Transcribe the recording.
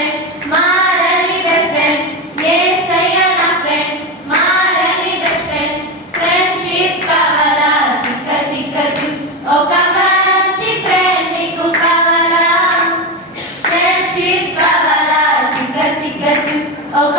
friend మారని best friend యేసయ్య నా friend మారని బెస్ట్ ఫ్రెండ్ ఫ్రెండ్షిప్ కావాలా చిక్క చిక్క చిక్ ఒక మంచి ఫ్రెండ్ నీకు కావాలా ఫ్రెండ్షిప్ కావాలా చిక్క చిక్క చిక్ ఒక